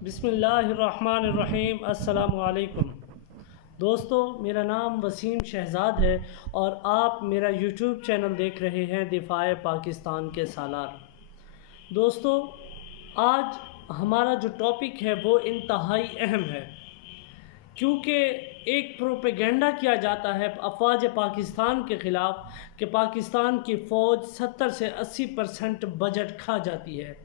बिस्मिल्लाहिर्रहमानिर्रहीम। अस्सलामुअलैकुम दोस्तों, मेरा नाम वसीम शहज़ाद है और आप मेरा यूट्यूब चैनल देख रहे हैं दिफ़ाए पाकिस्तान के सालार। दोस्तों, आज हमारा जो टॉपिक है वो इंतहाई अहम है, क्योंकि एक प्रोपेगेंडा किया जाता है अफवाज पाकिस्तान के ख़िलाफ़ कि पाकिस्तान की फ़ौज 70 से 80% बजट खा जाती है।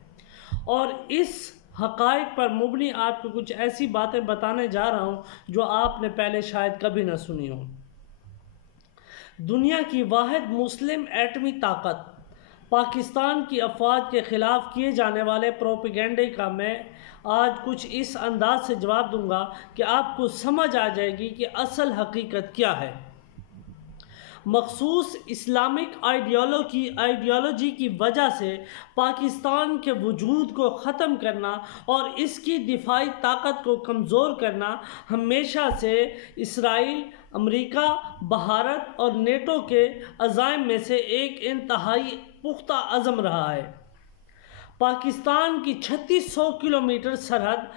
और इस हक़ाइक़ पर मुबनी आपको कुछ ऐसी बातें बताने जा रहा हूँ जो आपने पहले शायद कभी ना सुनी हो। दुनिया की वाहिद मुस्लिम एटमी ताकत पाकिस्तान की अफवाज के ख़िलाफ़ किए जाने वाले प्रोपेगेंडे का मैं आज कुछ इस अंदाज से जवाब दूंगा कि आपको समझ आ जाएगी कि असल हकीकत क्या है। मखसूस इस्लामिक आइडियोलॉजी की वजह से पाकिस्तान के वजूद को ख़त्म करना और इसकी दिफाई ताकत को कमज़ोर करना हमेशा से इसराइल, अमेरिका, भारत और नेटो के अज़ाइम में से एक इंतहाई पुख्ता अज़म रहा है। पाकिस्तान की 3600 किलोमीटर सरहद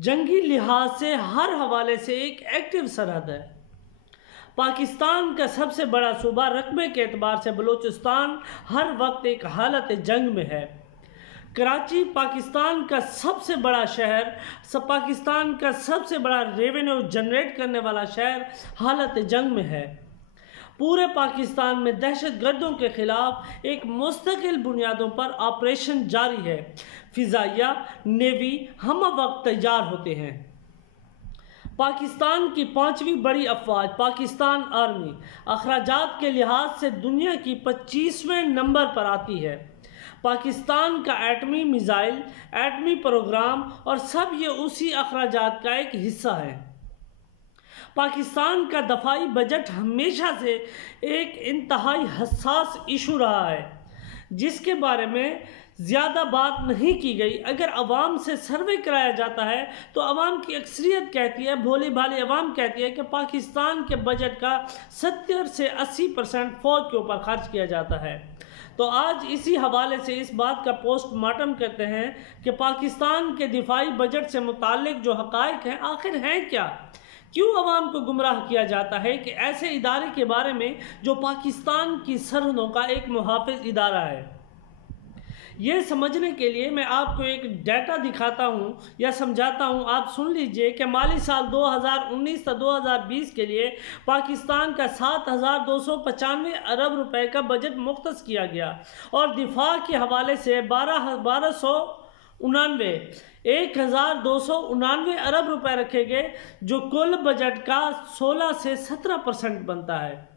जंगी लिहाज से हर हवाले से एक एक्टिव सरहद है। पाकिस्तान का सबसे बड़ा सूबा रकबे के एतबार से बलूचिस्तान हर वक्त एक हालत जंग में है। कराची पाकिस्तान का सबसे बड़ा शहर, पाकिस्तान का सबसे बड़ा रेवेन्यू जनरेट करने वाला शहर हालत जंग में है। पूरे पाकिस्तान में दहशतगर्दों के ख़िलाफ़ एक मुस्तकिल बुनियादों पर ऑपरेशन जारी है। फ़िज़ाइया, नेवी हम वक्त तैयार होते हैं। पाकिस्तान की 5वीं बड़ी अफवाज पाकिस्तान आर्मी अखराजात के लिहाज से दुनिया की 25वें नंबर पर आती है। पाकिस्तान का एटमी मिसाइल, एटमी प्रोग्राम और सब ये उसी अखराजात का एक हिस्सा है। पाकिस्तान का दफाई बजट हमेशा से एक इंतहाई हसास इशू रहा है, जिसके बारे में ज़्यादा बात नहीं की गई। अगर अवाम से सर्वे कराया जाता है तो अवाम की अक्सरियत कहती है, भोली भाली अवाम कहती है कि पाकिस्तान के बजट का 70 से 80% फ़ौज के ऊपर खर्च किया जाता है। तो आज इसी हवाले से इस बात का पोस्टमार्टम करते हैं कि पाकिस्तान के दिफाई बजट से मुताल्लिक जो हक़ाइक़ हैं आखिर हैं क्या। क्यों अवाम को गुमराह किया जाता है कि ऐसे इदारे के बारे में जो पाकिस्तान की सरहदों का एक मुहाफ़िज़ इदारा है। ये समझने के लिए मैं आपको एक डाटा दिखाता हूँ या समझाता हूँ, आप सुन लीजिए कि माली साल 2019 से 2020 के लिए पाकिस्तान का 7,295 अरब रुपए का बजट मुख्तस किया गया और दिफा के हवाले से 1,299 अरब रुपए रखे गए, जो कुल बजट का 16 से 17% बनता है।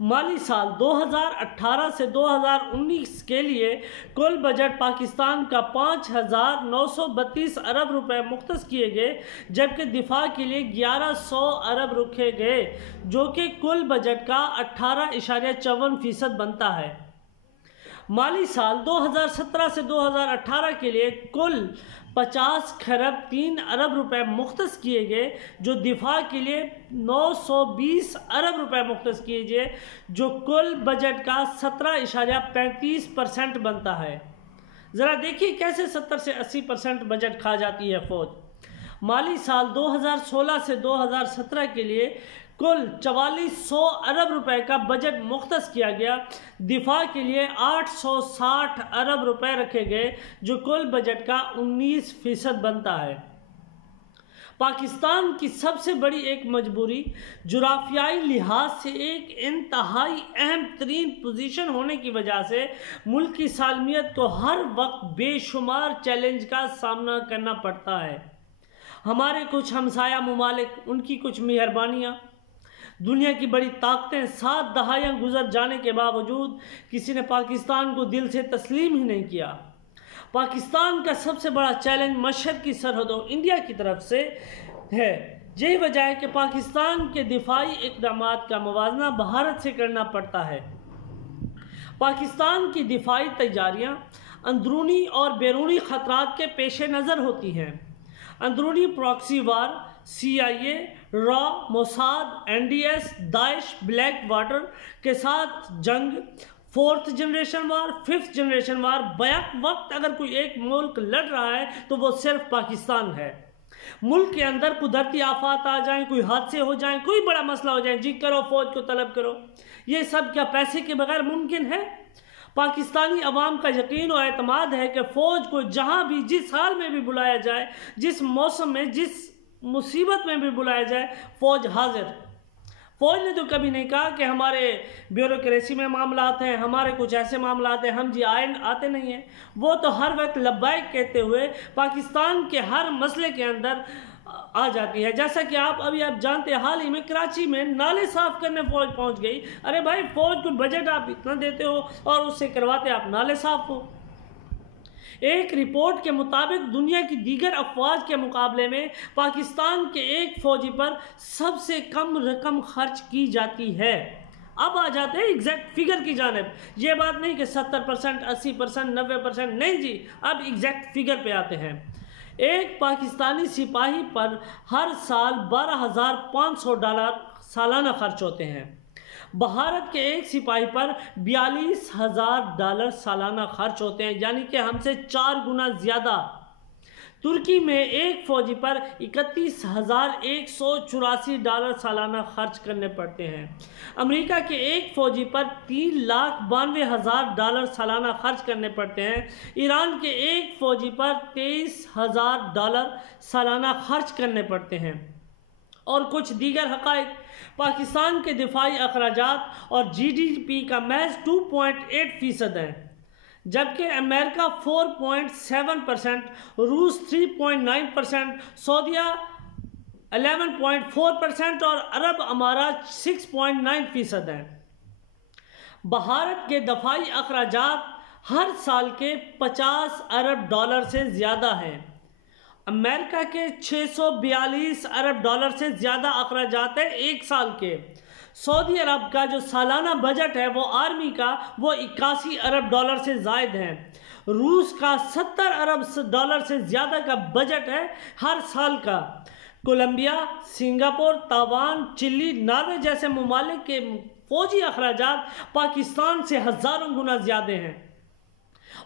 माली साल 2018 से 2019 के लिए कुल बजट पाकिस्तान का 5,932 अरब रुपए मुख्तस किए गए, जबकि दिफा के लिए 1,100 अरब रखे गए, जो कि कुल बजट का 18.54% बनता है। माली साल 2017 से 2018 के लिए कुल 50 खरब 3 अरब रुपए मुख्तस किए गए, जो दिफा के लिए 920 अरब रुपए मुख्तस किए गए, जो कुल बजट का 17.35% बनता है। ज़रा देखिए कैसे 70 से 80% बजट खा जाती है फ़ौज। माली साल 2016 से 2017 के लिए कुल 4400 अरब रुपए का बजट मुख्तस किया गया, दिफा के लिए 860 अरब रुपए रखे गए, जो कुल बजट का 19% बनता है। पाकिस्तान की सबसे बड़ी एक मजबूरी जुराफियाई लिहाज से एक इंतहाई अहम तरीन पोजीशन होने की वजह से मुल्क की सालमियत को हर वक्त बेशुमार चैलेंज का सामना करना पड़ता है। हमारे कुछ हमसाया ममालिक, उनकी कुछ मेहरबानियाँ, दुनिया की बड़ी ताकतें 7 दहाइयाँ गुजर जाने के बावजूद किसी ने पाकिस्तान को दिल से तस्लीम ही नहीं किया। पाकिस्तान का सबसे बड़ा चैलेंज मशरक़ी सरहदों इंडिया की तरफ से है। यही वजह है कि पाकिस्तान के दिफाई इक़दामात का मुवाजना भारत से करना पड़ता है। पाकिस्तान की दिफाई तैयारियाँ अंदरूनी और बैरूनी ख़तरात के पेश नज़र होती हैं। अंदरूनी प्रॉक्सी वार, CIA, raw, Mossad, NDS, Daesh, black water के साथ जंग, 4th जनरेशन वार, 5th जनरेशन वार। बैक वक्त अगर कोई एक मुल्क लड़ रहा है तो वो सिर्फ पाकिस्तान है। मुल्क के अंदर कुदरती आफात आ जाएं, कोई हादसे हो जाएं, कोई बड़ा मसला हो जाए, जी करो फौज को तलब करो। ये सब क्या पैसे के बगैर मुमकिन है? पाकिस्तानी अवाम का यकीन और एतमाद है कि फ़ौज को जहाँ भी, जिस हाल में भी बुलाया जाए, जिस मौसम में, जिस मुसीबत में भी बुलाया जाए, फ़ौज हाजिर। फ़ौज ने तो कभी नहीं कहा कि हमारे ब्यूरोक्रेसी में मामलात हैं, हमारे कुछ ऐसे मामलात हैं, हम जी आते नहीं हैं। वो तो हर वक्त लब्बाइक कहते हुए पाकिस्तान के हर मसले के अंदर आ जाती है। जैसा कि आप जानते हैं, हाल ही में कराची में नाले साफ़ करने फ़ौज पहुंच गई। अरे भाई, फ़ौज को बजट आप इतना देते हो और उससे करवाते आप नाले साफ़ हो। एक रिपोर्ट के मुताबिक दुनिया की दीगर अफवाज के मुकाबले में पाकिस्तान के एक फ़ौजी पर सबसे कम रकम खर्च की जाती है। अब आ जाते हैं एग्जैक्ट फिगर की जानिब। ये बात नहीं कि 70%, 80%, 90%, नहीं जी, अब एग्जैक्ट फिगर पे आते हैं। एक पाकिस्तानी सिपाही पर हर साल $12,500 सालाना खर्च होते हैं। भारत के एक सिपाही पर $42,000 सालाना खर्च होते हैं, यानी कि हमसे 4 गुना ज़्यादा। तुर्की में एक फ़ौजी पर $31,184 सालाना खर्च करने पड़ते हैं। अमेरिका के एक फ़ौजी पर $3,92,000 सालाना खर्च करने पड़ते हैं। ईरान के एक फ़ौजी पर $23,000 सालाना खर्च करने पड़ते हैं। और कुछ दीगर हक़ाइक़, पाकिस्तान के दिफाई अखराजात और GDP का महज 2.8% है, जबकि अमेरिका 4.7%, रूस 3.9%, सऊदीया 11.4% और अरब अमारात 6.9% है। भारत के दफाई अखराजात हर साल के $50 अरब से ज़्यादा हैं। अमेरिका के $642 अरब से ज़्यादा अखराजात हैं एक साल के। सऊदी अरब का जो सालाना बजट है वो आर्मी का, वो $81 अरब से ज़ायद है। रूस का $70 अरब से ज़्यादा का बजट है हर साल का। Colombia, Singapore, Taiwan, Chile, Norway जैसे ममालिक के फ़ौजी अखराजात पाकिस्तान से हज़ारों गुना ज़्यादा हैं।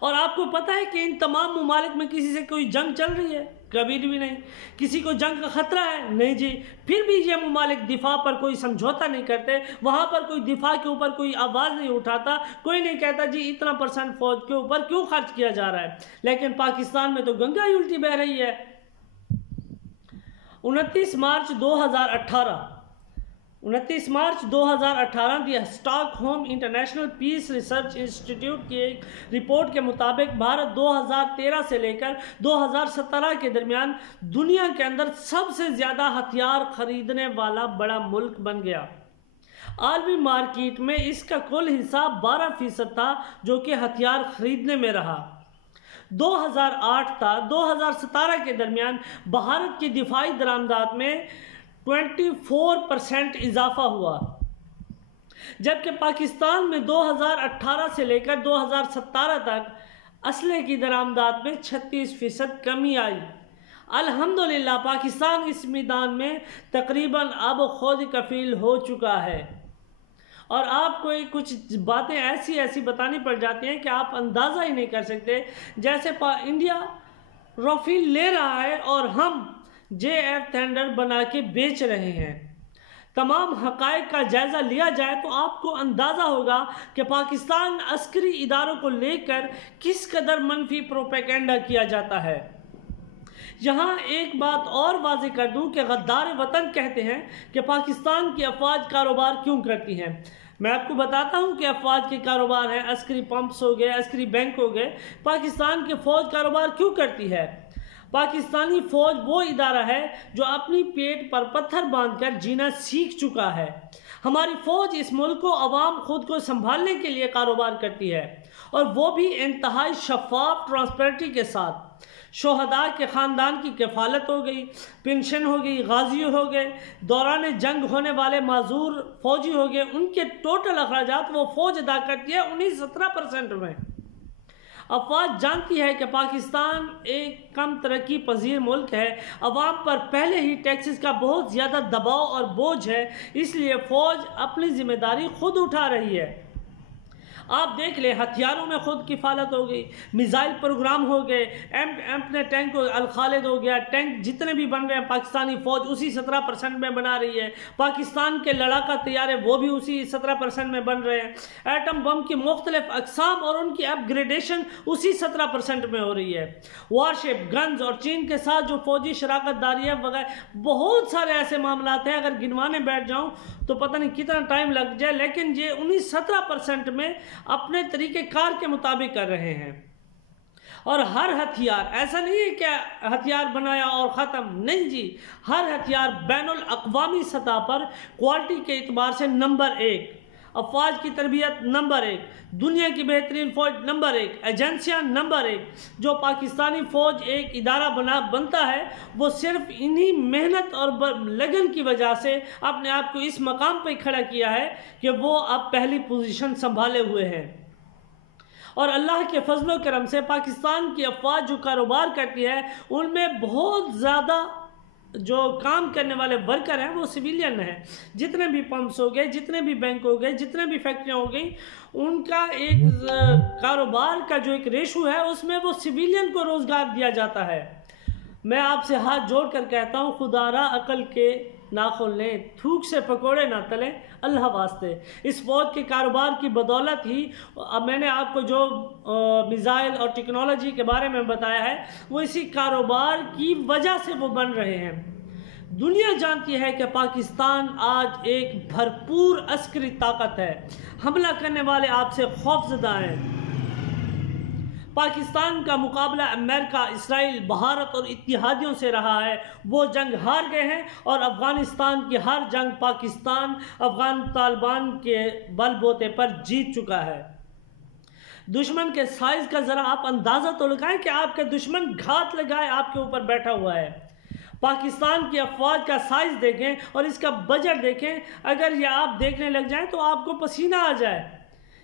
और आपको पता है कि इन तमाम ममालिक में किसी से कोई जंग चल रही है? कभी भी नहीं। किसी को जंग का ख़तरा है? नहीं जी। फिर भी ये ममालिक दिफा पर कोई समझौता नहीं करते, वहाँ पर कोई दिफा के ऊपर कोई आवाज़ नहीं उठाता, कोई नहीं कहता जी इतना % फ़ौज के ऊपर क्यों खर्च किया जा रहा है। लेकिन पाकिस्तान में तो गंगा ही उल्टी बह रही है। 29 March 2018 the Stockholm International Peace Research Institute की एक रिपोर्ट के मुताबिक भारत 2013 से लेकर 2017 के दरमियान दुनिया के अंदर सबसे ज़्यादा हथियार खरीदने वाला बड़ा मुल्क बन गया। आलमी मार्केट में इसका कुल हिस्सा 12% था जो कि हथियार खरीदने में रहा। 2008 था 2017 के दरमियान भारत की दिफाई दरामदात में 24% इजाफा हुआ, जबकि पाकिस्तान में 2018 से लेकर 2017 तक असले की दरामदात में 36% कमी आई। अल्हम्दुलिल्लाह पाकिस्तान इस मैदान में तकरीबन अब खुद कफील हो चुका है। और आपको कुछ बातें ऐसी बतानी पड़ जाती हैं कि आप अंदाज़ा ही नहीं कर सकते। जैसे इंडिया राफेल ले रहा है और हम JF थंडर बना के बेच रहे हैं। तमाम हक़ाइक़ का जायज़ा लिया जाए तो आपको अंदाज़ा होगा कि पाकिस्तान अस्करी इदारों को लेकर किस कदर मनफी प्रोपेगेंडा किया जाता है। यहाँ एक बात और वाज़ेह कर दूँ कि गद्दार वतन कहते हैं कि पाकिस्तान की अफवाज कारोबार क्यों करती हैं। मैं आपको बताता हूँ कि अफवाज के कारोबार हैं, अस्करी पंप्स हो गए, अस्करी बैंक हो गए। पाकिस्तान की फ़ौज कारोबार क्यों करती है? पाकिस्तानी फ़ौज वो इदारा है जो अपनी पेट पर पत्थर बांधकर जीना सीख चुका है। हमारी फ़ौज इस मुल्क को अवाम खुद को संभालने के लिए कारोबार करती है, और वो भी इंतहाई शफाफ ट्रांसपेरेंटी के साथ। शोहदा के ख़ानदान की किफ़ालत हो गई, पेंशन हो गई, गाजी हो गए, दौरान जंग होने वाले माजूर फ़ौजी हो गए, उनके टोटल अखराजात वो फ़ौज अदा करती है 19-17% में। अफवाज जानती है कि पाकिस्तान एक कम तरक्की पजीर मुल्क है, अवाम पर पहले ही टैक्सेस का बहुत ज़्यादा दबाव और बोझ है, इसलिए फ़ौज अपनी ज़िम्मेदारी खुद उठा रही है। आप देख लें, हथियारों में खुद किफ़ालत हो गई, मिज़ाइल प्रोग्राम हो गए, अपने टैंक को अल खालिद हो गया, टैंक जितने भी बन रहे हैं पाकिस्तानी फ़ौज उसी 17% में बना रही है, पाकिस्तान के लड़ाका तैयारे वो भी उसी 17% में बन रहे हैं, एटम बम की मुख्तलिफ अक़साम और उनकी अपग्रेडेशन उसी 17% में हो रही है, वारशिप, गन्स और चीन के साथ जो फ़ौजी शराकतदारी है वगैरह, बहुत सारे ऐसे मामला हैं, अगर गिनवाने बैठ जाऊँ तो पता नहीं कितना टाइम लग जाए, लेकिन ये 17% में अपने तरीके कार के मुताबिक कर रहे हैं। और हर हथियार, ऐसा नहीं है कि हथियार बनाया और ख़त्म, नहीं जी, हर हथियार बैनुल अक़वामी सतह पर क्वालिटी के एतबार से नंबर 1, अफवाज की तरबियत नंबर 1, दुनिया की बेहतरीन फ़ौज नंबर 1, एजेंसियाँ नंबर 1, जो पाकिस्तानी फ़ौज एक इदारा बनता है वो सिर्फ इन्हीं मेहनत और लगन की वजह से अपने आप को इस मकाम पर खड़ा किया है कि वो अब पहली पोजीशन संभाले हुए हैं। और अल्लाह के फजलो करम से पाकिस्तान की अफवाज जो कारोबार करती है उनमें बहुत ज़्यादा जो काम करने वाले वर्कर हैं वो सिविलियन हैं। जितने भी पंप्स हो गए, जितने भी बैंक हो गए, जितने भी फैक्ट्रियाँ हो गई, उनका एक कारोबार का जो एक रेशो है उसमें वो सिविलियन को रोज़गार दिया जाता है। मैं आपसे हाथ जोड़ कर कहता हूँ, खुदारा अकल के ना खोलें, थूक से पकोड़े ना तलें, अल्लाह वास्ते। इस फौज के कारोबार की बदौलत ही अब मैंने आपको जो मिज़ाइल और टेक्नोलॉजी के बारे में बताया है वो इसी कारोबार की वजह से वो बन रहे हैं। दुनिया जानती है कि पाकिस्तान आज एक भरपूर अस्करी ताकत है, हमला करने वाले आपसे खौफज़दा हैं। पाकिस्तान का मुकाबला अमेरिका, इसराइल, भारत और इत्तेहादियों से रहा है, वो जंग हार गए हैं और अफ़गानिस्तान की हर जंग पाकिस्तान अफ़गान तालिबान के बलबूते पर जीत चुका है। दुश्मन के साइज़ का ज़रा आप अंदाज़ा तो लगाएं कि आपके दुश्मन घात लगाए आपके ऊपर बैठा हुआ है। पाकिस्तान की अफवाज का साइज़ देखें और इसका बजट देखें, अगर ये आप देखने लग जाएं तो आपको पसीना आ जाए।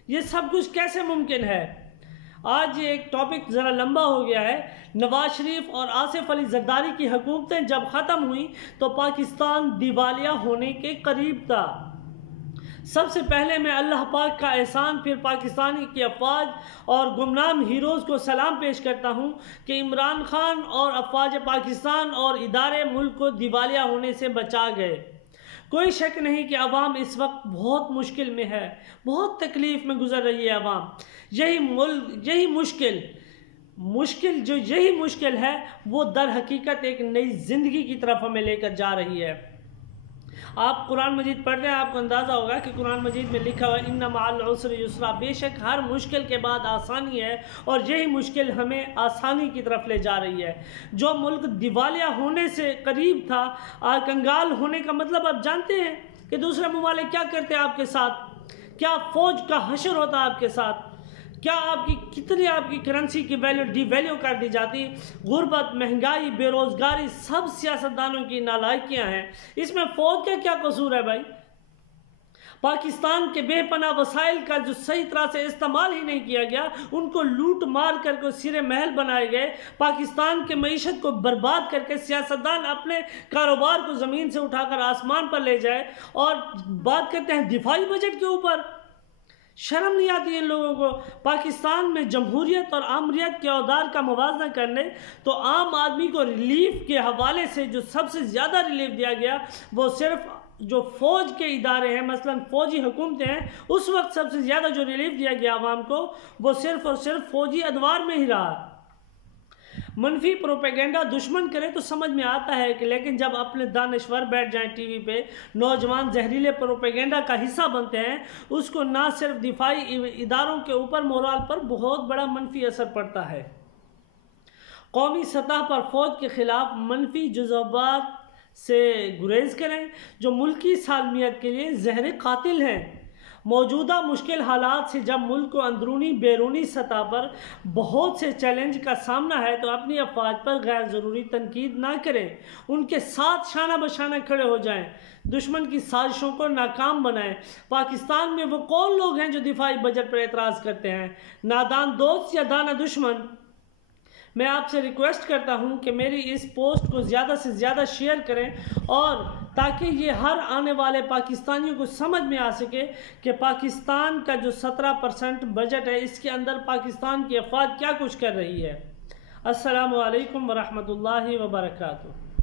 ये सब कुछ कैसे मुमकिन है? आज ये एक टॉपिक ज़रा लंबा हो गया है। नवाज शरीफ और आसिफ अली जरदारी की हुकूमतें जब ख़त्म हुई तो पाकिस्तान दिवालिया होने के करीब था। सबसे पहले मैं अल्लाह पाक का एहसान, फिर पाकिस्तानी की अफवाज और गुमनाम हीरोज़ को सलाम पेश करता हूँ कि इमरान खान और अफवाज पाकिस्तान और इदारे मुल्क को दिवालिया होने से बचा गए। कोई शक नहीं कि अवाम इस वक्त बहुत मुश्किल में है, बहुत तकलीफ़ में गुजर रही है अवाम। यही मुश्किल है वो दर हकीकत एक नई ज़िंदगी की तरफ हमें लेकर जा रही है। आप कुरान मजीद पढ़ रहे हैं, आपको अंदाज़ा होगा कि कुरान मजीद में लिखा हुआ है इन्ना मअल उसरि युस्रा, बेशक हर मुश्किल के बाद आसानी है और यही मुश्किल हमें आसानी की तरफ ले जा रही है। जो मुल्क दिवालिया होने से करीब था, कंगाल होने का मतलब आप जानते हैं कि दूसरे ममालिक क्या करते हैं आपके साथ, क्या फ़ौज का हशर होता है आपके साथ, क्या कितनी आपकी करेंसी की वैल्यू डिवैल्यू कर दी जाती। गुर्बत, महंगाई, बेरोज़गारी सब सियासतदानों की नालायकियाँ हैं। इसमें फ़ौज का क्या कसूर है भाई? पाकिस्तान के बेपनाह वसाइल का जो सही तरह से इस्तेमाल ही नहीं किया गया, उनको लूट मार करके सिरे महल बनाए गए, पाकिस्तान के मईशत को बर्बाद करके सियासतदान अपने कारोबार को ज़मीन से उठाकर आसमान पर ले जाए और बात करते हैं दिफाई बजट के ऊपर। शर्म नहीं आती है इन लोगों को? पाकिस्तान में जमहूरियत और आमरीत के औदार का मुवाजना करने तो आम आदमी को रिलीफ के हवाले से जो सबसे ज़्यादा रिलीफ दिया गया वो सिर्फ जो फ़ौज के इदारे हैं, मसलन फ़ौजी हुकूमतें हैं, उस वक्त सबसे ज़्यादा जो रिलीफ दिया गया आवाम को वो सिर्फ और सिर्फ फ़ौजी अदवार में ही रहा। मनफी प्रोपेगेंडा दुश्मन करे तो समझ में आता है कि, लेकिन जब अपने दानश्वर बैठ जाएं टीवी पे, नौजवान जहरीले प्रोपेगेंडा का हिस्सा बनते हैं, उसको ना सिर्फ दिफाई इदारों के ऊपर मोराल पर बहुत बड़ा मनफी असर पड़ता है। कौमी सतह पर फ़ौज के ख़िलाफ़ मनफी जज़्बात से गुरेज करें जो मुल्की सालमियत के लिए ज़हर कातिल हैं। मौजूदा मुश्किल हालात से जब मुल्क को अंदरूनी बैरूनी सतह पर बहुत से चैलेंज का सामना है तो अपनी अफवाज पर गैर ज़रूरी तनकीद ना करें, उनके साथ शाना बशाना खड़े हो जाएं, दुश्मन की साजिशों को नाकाम बनाएं। पाकिस्तान में वो कौन लोग हैं जो दिफाई बजट पर एतराज़ करते हैं? नादान दोस्त या दाना दुश्मन? मैं आपसे रिक्वेस्ट करता हूं कि मेरी इस पोस्ट को ज़्यादा से ज़्यादा शेयर करें और ताकि ये हर आने वाले पाकिस्तानियों को समझ में आ सके कि पाकिस्तान का जो 17% बजट है इसके अंदर पाकिस्तान की अफवाज क्या कुछ कर रही है। अस्सलामु अलैकुम वरहमतुल्लाहि वबरकातुहू।